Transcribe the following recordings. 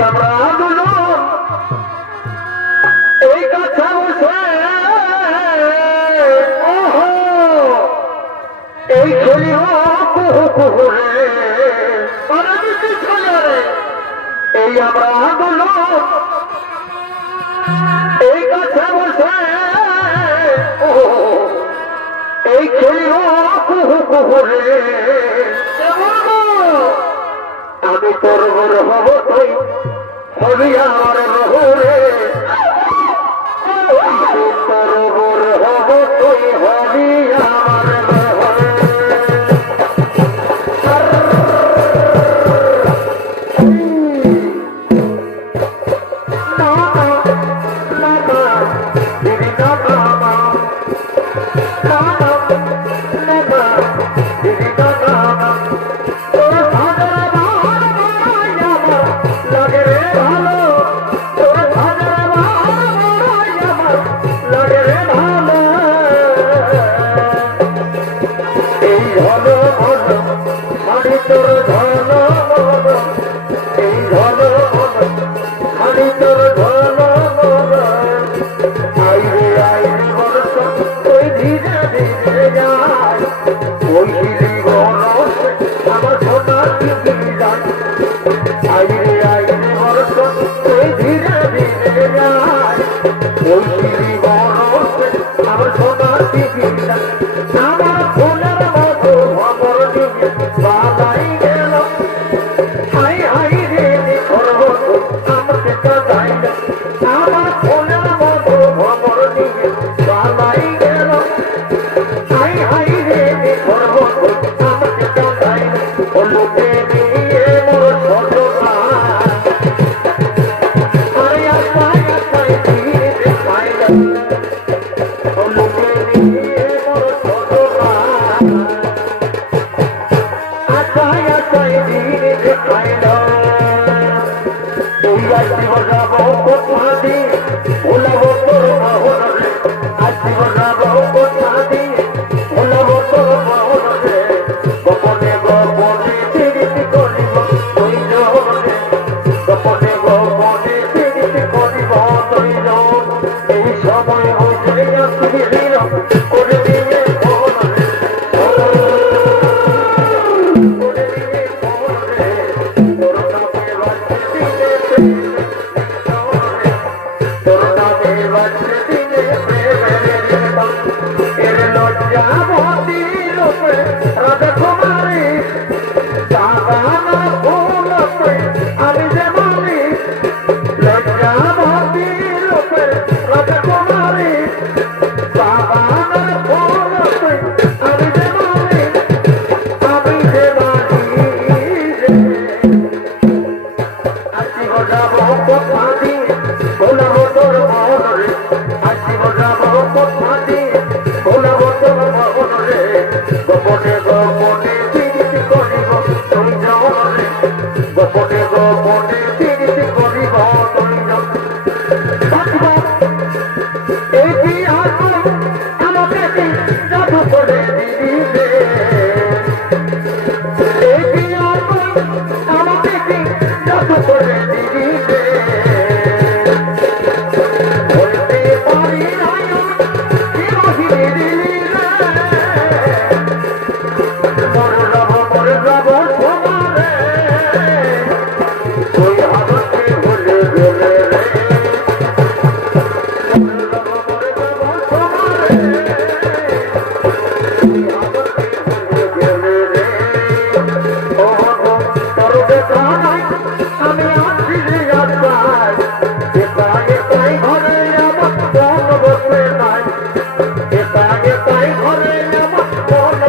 আমরা দুজন এই কাছে বসে এই ছড়ি এই আমরা দুজন এই কাছে বসে এই ছড়ি রে। আমি তোর হব তুই হবি আমার বহুরে গোপনে গোপনে por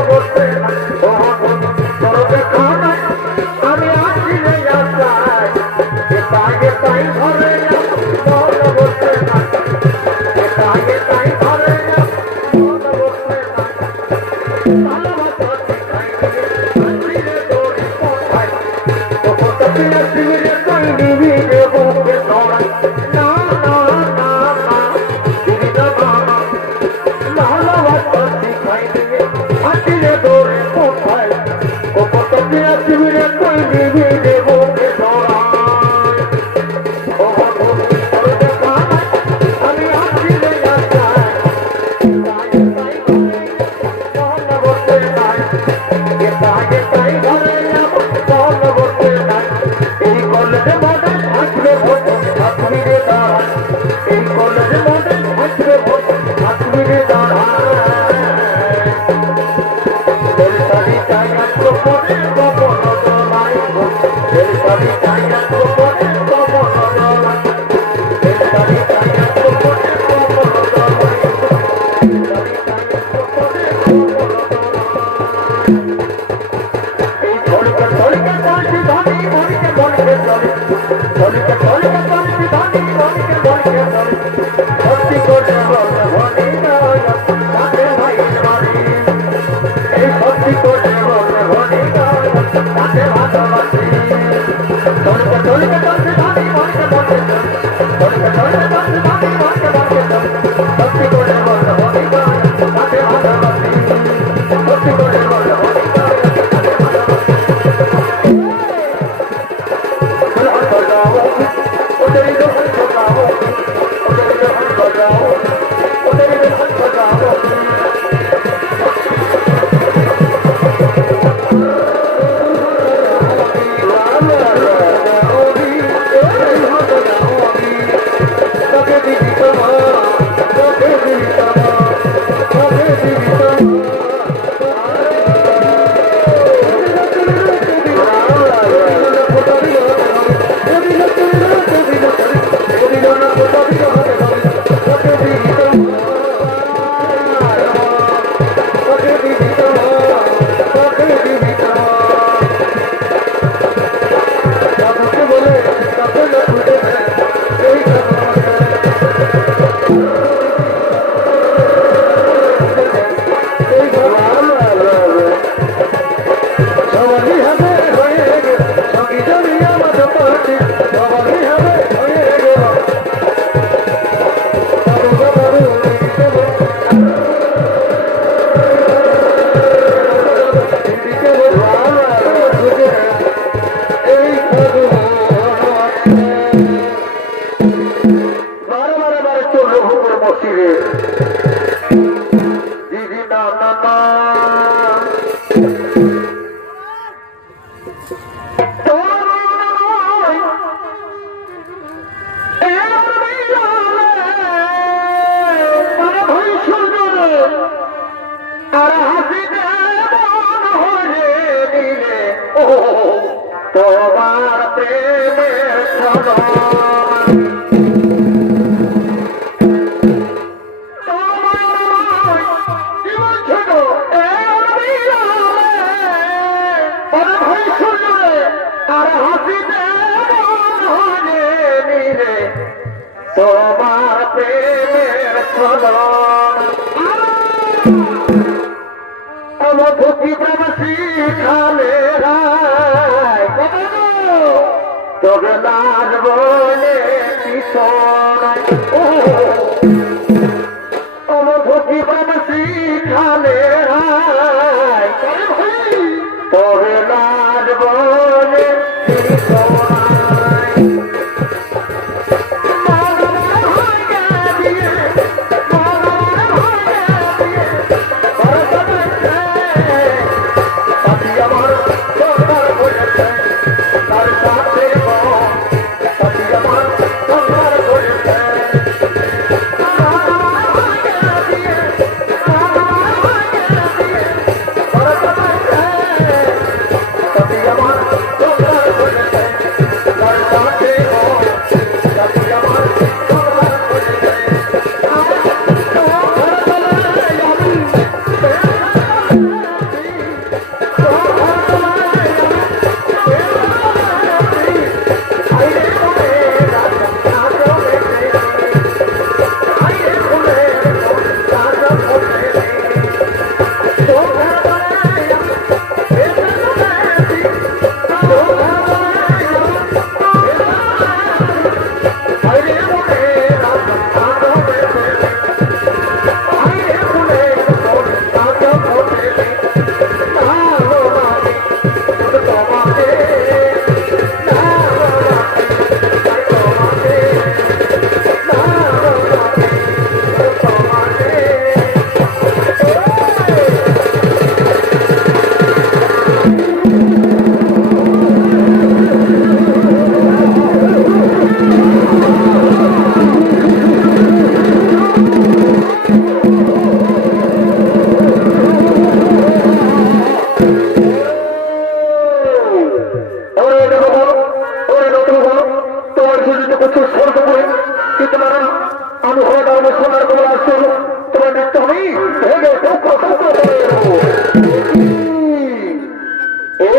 gibi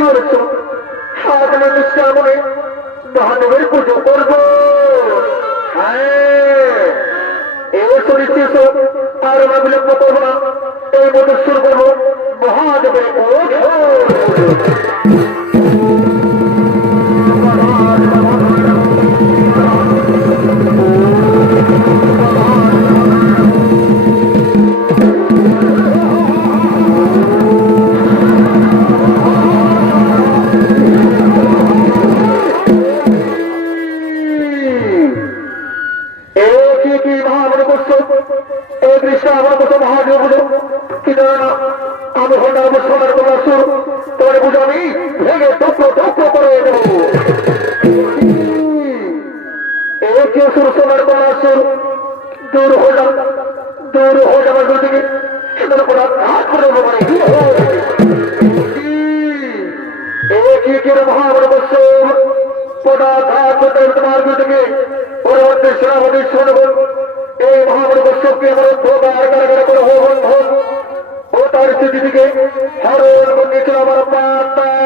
কোথায় বলেছ হ্যাঁ মহাদেবের পুজো করব। দিতি এসো আর আমরা কত না এই মতো শুরু করব মহাদেবের কি মহাবড় করছ এই দৃশ্য আমার মতো মহাদেব বুঝো কি জানো আমি হঠাৎ সোনার কোনো সুর তোমার বুঝো আমি ভেঙে টুকরো টুকরো করে দেবো। এই মানে পদার্থ তোমার থেকে পরবর্তী সভাপতি শুনব এই মহাবড় বৈষ্ণবকে আমার ভোগার কারাগারে করে হোক ও তার স্থিতি থেকে হরণ বন্দিয়েছিল আমার পাতালে